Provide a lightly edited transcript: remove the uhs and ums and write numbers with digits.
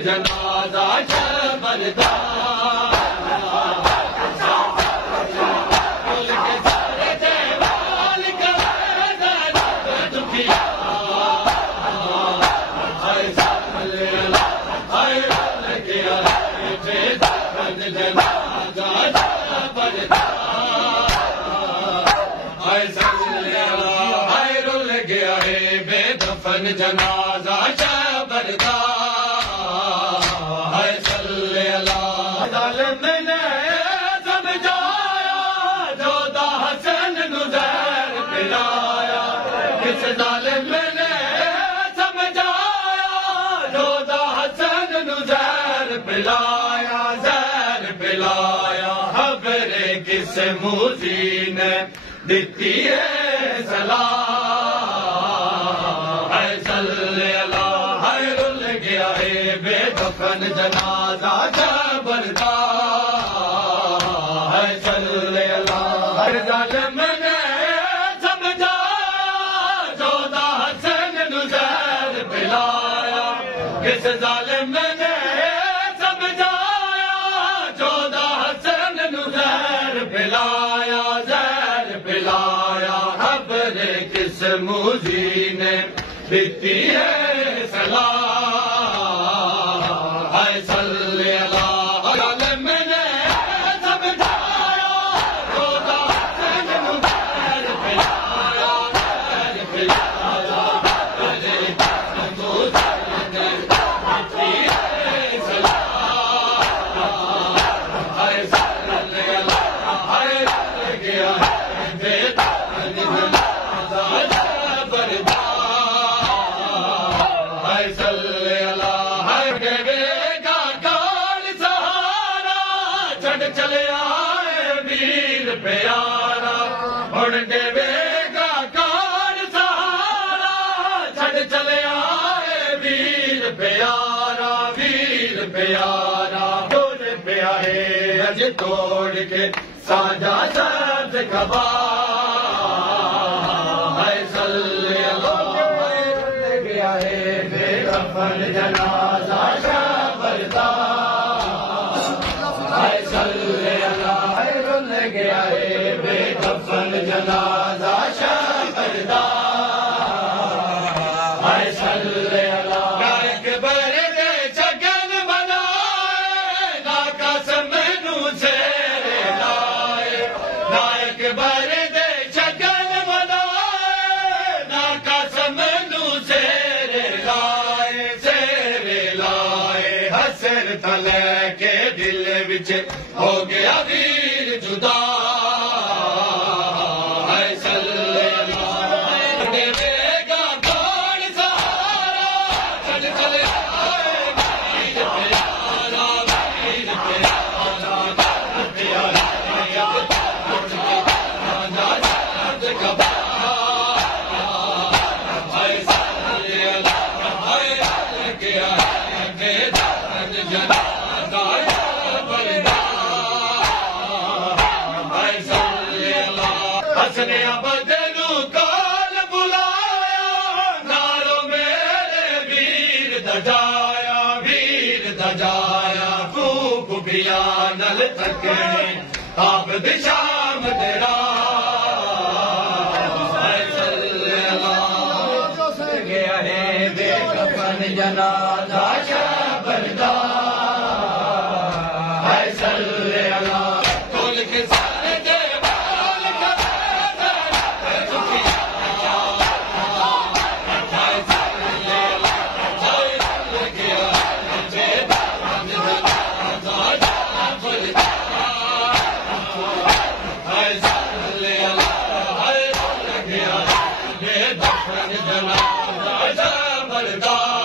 جنازہ شبردار جنازہ شبردار ہے صلی اللہ ظالم نے سمجھایا جو دا حسن نزیر پلایا کس ظالم نے سمجھایا جو دا حسن نزیر پلایا زیر پلایا خبر کس موزی نے دیتی ہے سلام جنازہ شبردار ہے صلی اللہ ہر ظالم نے سمجھایا جو دا حسن نزیر پلایا کس ظالم نے سمجھایا جو دا حسن نزیر پلایا زیر پلایا خبر کس موزی نے دیتی ہے سلام چلے آئے ویر پیارا ہن دے گا کان سہارا چھڑ چلے آئے ویر پیارا ڈول پیا ہے اج توڑ کے ساجا سبز کبا ہے صلی اللہ گیا ہے بے کفن جنازہ شبردار گیا ہے بے کفن جنازہ شبردار ہے صلی اللہ نائک برد چگن بنائے ناکا سمنو سیرے لائے نائک برد چگن بنائے ناکا سمنو سیرے لائے حسر تلے کے دل وچ ہو گیا ویر جدا ہے صلی اللہ دے گا کون سہارا چل چلے آئے ویر پیارا حسن بدلو کال بلایا نارو میرے ویر دجایا خوب بیا نل تکنے آپ دشام تیرا صلی اللہ گیا ہے بے کفن جنازہ شبردار ہے صلی اللہ کل کے سارے جنازہ بردار